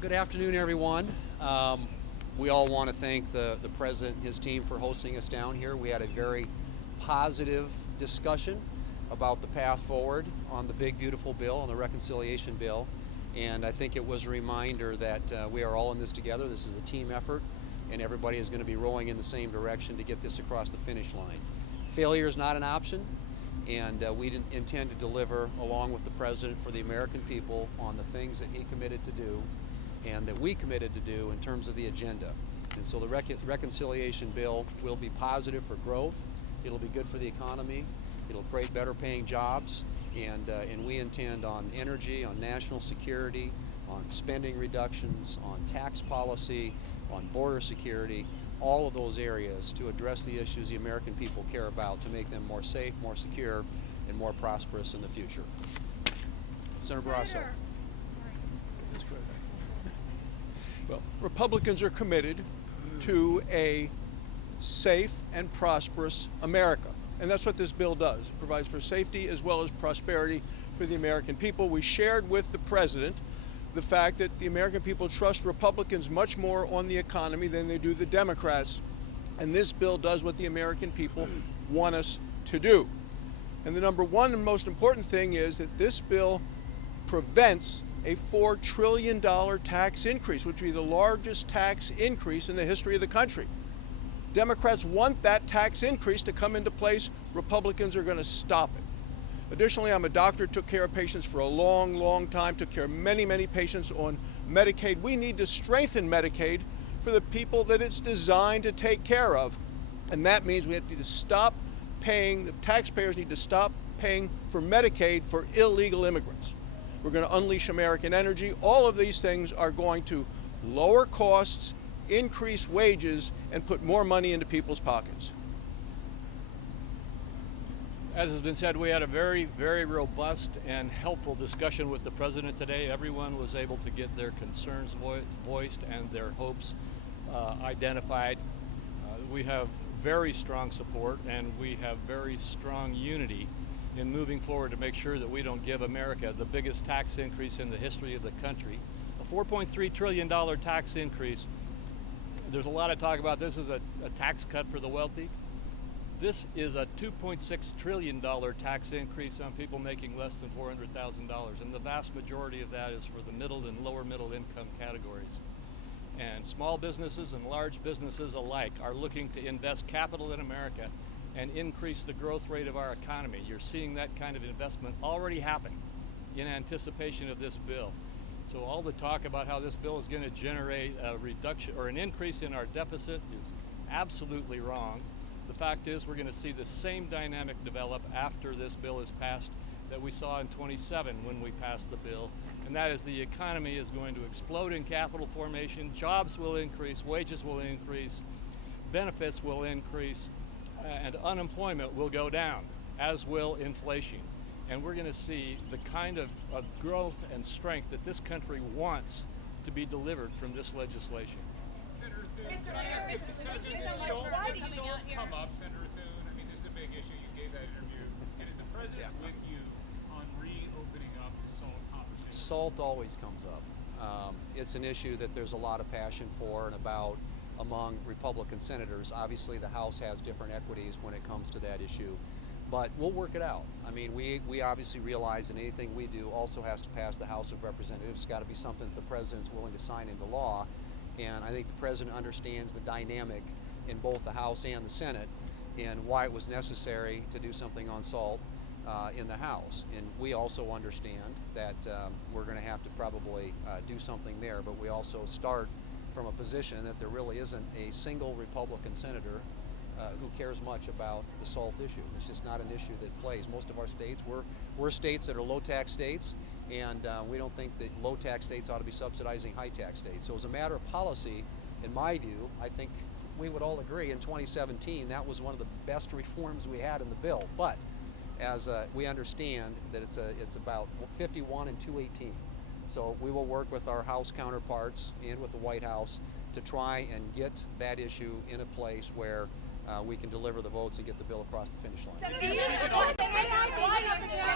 Good afternoon, everyone. We all want to thank the President and his team for hosting us down here. We had a very positive discussion about the path forward on the big, beautiful bill, on the reconciliation bill. And I think it was a reminder that we are all in this together. This is a team effort, and everybody is going to be rowing in the same direction to get this across the finish line. Failure is not an option, and we intend to deliver along with the President for the American people on the things that he committed to do and that we committed to do in terms of the agenda. And so the reconciliation bill will be positive for growth. It'll be good for the economy. It'll create better paying jobs. And we intend on energy, on national security, on spending reductions, on tax policy, on border security, all of those areas to address the issues the American people care about to make them more safe, more secure, and more prosperous in the future. Senator Barrasso. Well, Republicans are committed to a safe and prosperous America. And that's what this bill does. It provides for safety as well as prosperity for the American people. We shared with the President the fact that the American people trust Republicans much more on the economy than they do the Democrats. And this bill does what the American people want us to do. And the number one and most important thing is that this bill prevents a $4 trillion tax increase, which would be the largest tax increase in the history of the country. Democrats want that tax increase to come into place. Republicans are going to stop it. Additionally, I'm a doctor, took care of patients for a long, long time, took care of many, many patients on Medicaid. We need to strengthen Medicaid for the people that it's designed to take care of. And that means we have to stop paying, the taxpayers need to stop paying for Medicaid for illegal immigrants. We're going to unleash American energy. All of these things are going to lower costs, increase wages, and put more money into people's pockets. As has been said, we had a very, very robust and helpful discussion with the President today. Everyone was able to get their concerns voiced and their hopes identified. We have very strong support, and we have very strong unity in moving forward to make sure that we don't give America the biggest tax increase in the history of the country. A $4.3 trillion tax increase. There's a lot of talk about this as a tax cut for the wealthy. This is a $2.6 trillion tax increase on people making less than $400,000, and the vast majority of that is for the middle and lower middle income categories. And small businesses and large businesses alike are looking to invest capital in America and increase the growth rate of our economy. You're seeing that kind of investment already happen in anticipation of this bill. So all the talk about how this bill is going to generate a reduction or an increase in our deficit is absolutely wrong. The fact is we're going to see the same dynamic develop after this bill is passed that we saw in 27 when we passed the bill, and that is the economy is going to explode in capital formation, jobs will increase, wages will increase, benefits will increase, and unemployment will go down, as will inflation. And we're going to see the kind of growth and strength that this country wants to be delivered from this legislation. Senator Thune, did SALT come up, Senator Thune? I mean, this is a big issue. You gave that interview. And is the President with you on reopening up the SALT conversation? SALT always comes up. It's an issue that there's a lot of passion for and about among Republican senators. Obviously, the House has different equities when it comes to that issue, but we'll work it out. I mean, we obviously realize that anything we do also has to pass the House of Representatives. It's got to be something that the President's willing to sign into law, and I think the President understands the dynamic in both the House and the Senate and why it was necessary to do something on SALT in the House. And we also understand that we're going to have to probably do something there, but we also start from a position that there really isn't a single Republican senator who cares much about the SALT issue. It's just not an issue that plays. Most of our states, we're states that are low-tax states, and we don't think that low-tax states ought to be subsidizing high-tax states. So as a matter of policy, in my view, I think we would all agree in 2017 that was one of the best reforms we had in the bill. But as we understand that it's about 51 and 218. So we will work with our House counterparts and with the White House to try and get that issue in a place where we can deliver the votes and get the bill across the finish line. Senator, do you support the AI version of the bill?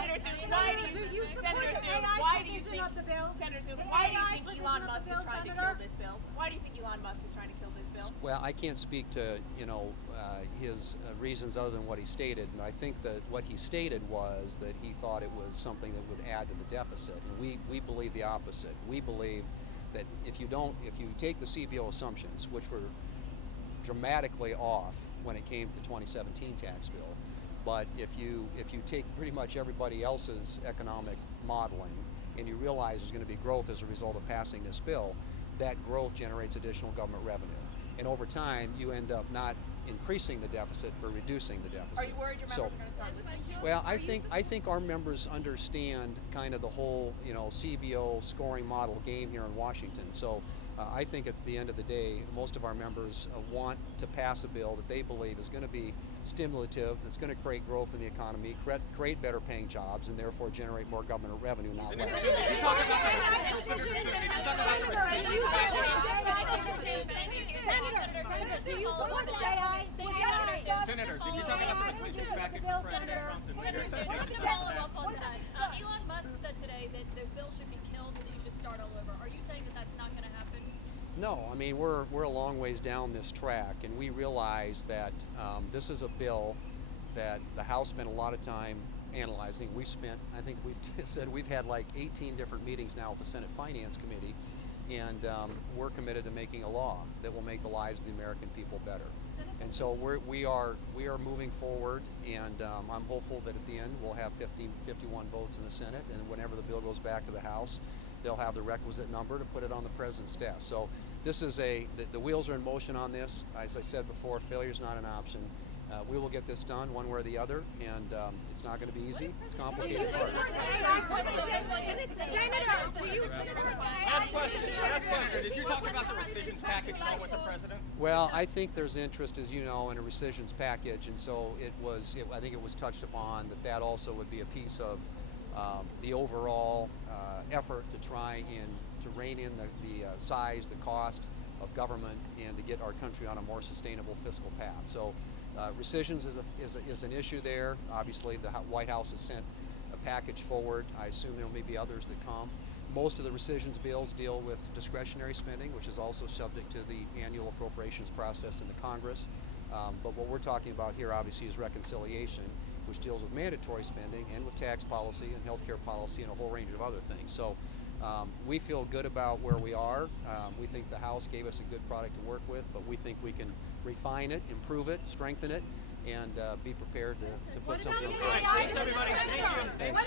Senator, do you support the AI version of the bill? Senator, why do you think Elon Musk is trying Why do you think Elon Musk is trying to kill this bill? Well, I can't speak to his reasons other than what he stated, and I think that what he stated was that he thought it was something that would add to the deficit, and we believe the opposite. We believe that if you take the CBO assumptions, which were dramatically off when it came to the 2017 tax bill, but if you take pretty much everybody else's economic modeling and you realize there's going to be growth as a result of passing this bill, that growth generates additional government revenue. And over time, you end up not increasing the deficit, but reducing the deficit. Are you worried your members are going to start listening to you? Well, I think our members understand kind of the whole CBO scoring model game here in Washington. So I think at the end of the day, most of our members want to pass a bill that they believe is going to be stimulative, that's going to create growth in the economy, create better paying jobs, and therefore generate more government revenue, not less. Senator, did you talk about the rescissions package with President Trump? Senator, just to follow up on that, Elon Musk said today that the bill should be killed and that you should start all over. Are you saying that that's not going to happen? No, I mean we're a long ways down this track, and we realize that this is a bill that the House spent a lot of time analyzing. I think we've said we've had like 18 different meetings now with the Senate Finance Committee, and we're committed to making a law that will make the lives of the American people better. And so we are moving forward, and I'm hopeful that at the end we'll have 51 votes in the Senate, and whenever the bill goes back to the House, they'll have the requisite number to put it on the president's desk. So this is the wheels are in motion on this. As I said before, failure is not an option. We will get this done one way or the other, and it's not going to be easy. It's complicated. Last question. Did you talk about the rescissions package with the president? Well, I think there's interest, as you know, in a rescissions package, and so I think it was touched upon that also would be a piece of the overall effort to try and to rein in the size, the cost of government, and to get our country on a more sustainable fiscal path. So rescissions is an issue there. Obviously, the White House has sent a package forward. I assume there may be others that come. Most of the rescissions bills deal with discretionary spending, which is also subject to the annual appropriations process in the Congress. But what we're talking about here, obviously, is reconciliation, which deals with mandatory spending and with tax policy and healthcare policy and a whole range of other things. So we feel good about where we are. We think the House gave us a good product to work with, but we think we can refine it, improve it, strengthen it, and be prepared to put something in place. Thanks, everybody. Thank you.